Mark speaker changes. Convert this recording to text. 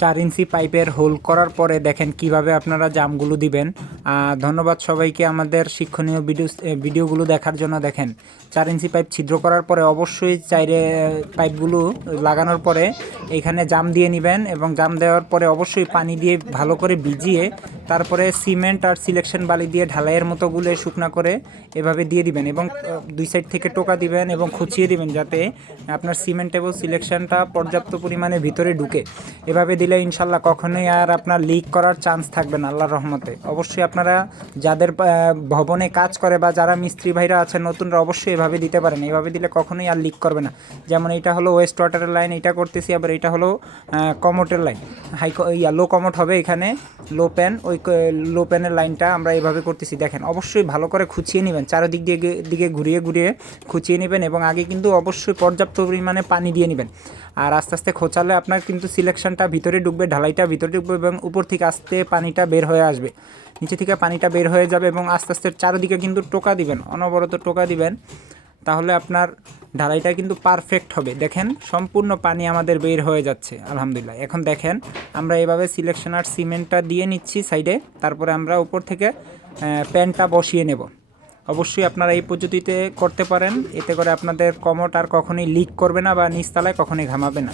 Speaker 1: চার ইঞ্চি পাইপের হোল করার পরে দেখেন কীভাবে আপনারা জামগুলো দিবেন। ধন্যবাদ সবাইকে আমাদের শিক্ষণীয় ভিডিও ভিডিওগুলো দেখার জন্য দেখেন। চার ইঞ্চি পাইপ ছিদ্র করার পরে অবশ্যই চাইরে পাইপগুলো লাগানোর পরে এখানে জাম দিয়ে নেবেন এবং জাম দেওয়ার পরে অবশ্যই পানি দিয়ে ভালো করে ভিজিয়ে তারপরে সিমেন্ট আর সিলেকশন বালি দিয়ে ঢালাইয়ের মতো গুলে শুকনা করে এভাবে দিয়ে দিবেন এবং দুই সাইড থেকে টোকা দিবেন এবং খুঁচিয়ে দিবেন যাতে আপনার সিমেন্ট এবং সিলেকশনটা পর্যাপ্ত পরিমাণে ভিতরে ঢুকে। এভাবে দিলে ইনশাল্লাহ কখনোই আর আপনার লিক করার চান্স থাকবে না, আল্লাহর রহমতে। অবশ্যই আপনারা যাদের ভবনে কাজ করে বা যারা মিস্ত্রি ভাইরা আছে নতুনরা অবশ্যই এভাবে দিতে পারেন। এভাবে দিলে কখনোই আর লিক করবে না। যেমন এটা হলো ওয়েস্ট ওয়াটারের লাইন এটা করতেছি, আবার এটা হলো কমোটের লাইন হাই ইয়া লো কমোট হবে এখানে লো প্যান ওই লো প্যানের লাইনটা আমরা এভাবে করতেছি। দেখেন, অবশ্যই ভালো করে খুঁচিয়ে নেবেন, চারিদিক দিয়ে দিকে ঘুরিয়ে ঘুরিয়ে খুঁচিয়ে নেবেন এবং আগে কিন্তু অবশ্যই পর্যাপ্ত পরিমাণে পানি দিয়ে নেবেন। আর আস্তে আস্তে খোঁচালে আপনার কিন্তু সিলেকশনটা ভিতরে ঢুকবে, ঢালাইটা ভিতরে ঢুকবে এবং উপর থেকে আস্তে পানিটা বের হয়ে আসবে। নিচে থেকে পানিটা বের হয়ে যাবে এবং আস্তে আস্তে চারিদিকে কিন্তু টোকা দিবেন, অনবরত টোকা দিবেন। তাহলে আপনার ঢালাইটা কিন্তু পারফেক্ট হবে। দেখেন, সম্পূর্ণ পানি আমাদের বের হয়ে যাচ্ছে, আলহামদুলিল্লাহ। এখন দেখেন, আমরা এভাবে সিলেকশন আর সিমেন্টটা দিয়ে নিচ্ছি সাইডে তারপরে আমরা উপর থেকে প্যানটা বসিয়ে নেব। অবশ্যই আপনারা এই পদ্ধতিতে করতে পারেন। এতে করে আপনাদের কমট আর কখনোই লিক করবে না বা নিচতলায় কখনোই ঘামাবে না।